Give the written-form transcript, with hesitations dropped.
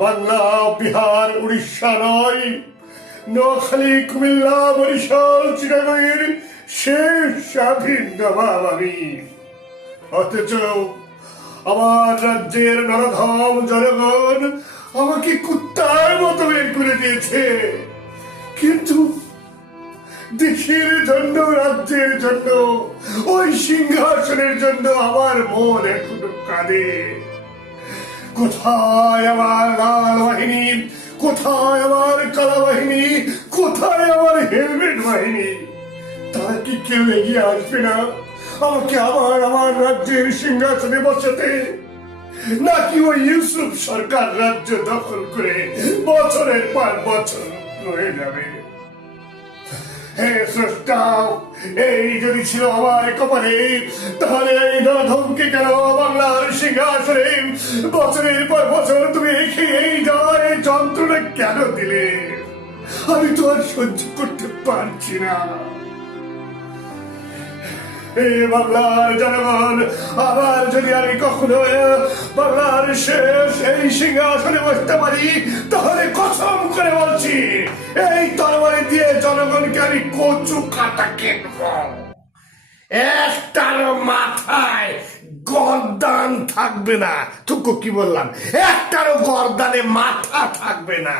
বাংলা, বিহার, উড়িষ্যা নয়, নোয়াখালী, কুমিল্লা, বরিশাল, চিটাগংয়ের শেষ স্বাধীন নবাব আমি। অথচ আমার রাজ্যের নরধাম জনগণ আমাকে কুত্তার মতো বের করে দিয়েছে। কিন্তু দেশের জন্য, রাজ্যের জন্য, ওই সিংহাসনের জন্য আমার মন এখনো কাঁদে। কোথায় আমার লাল বাহিনী, কোথায় আমার কালা বাহিনী, কোথায় আমার হেলমেট বাহিনী? তারা কি কেউ এগিয়ে আসবে না আমাকে আমার রাজ্যের সিংহাসনে বসাতে? নাকি ওই ইউসুফ সরকার রাজ্য দখল করে বছরের পর বছর রয়ে যাবে? হে স্রষ্টা, এই যদি ছিল আমার কপালে, তাহলে এই নরধমকে কেন বাংলার সিংহাসনে বছরের পর বছর তুমি রেখে এই যায় যন্ত্রণা কেন দিলে? আমি তো আর সহ্য করতে পারছি না। বাংলার জনগণ, আবার যদি আমি কখনো বাংলার শেষ এই সিংহাসনে বসতে পারি, তাহলে কসম করে বলছি এই তরবারি দিয়ে জনগণকে আমি কচু কাটা কেটব। একটার মাথায় গর্দান থাকবে না। তুকু কি বললাম? একটারও গর্দানে মাথা থাকবে না।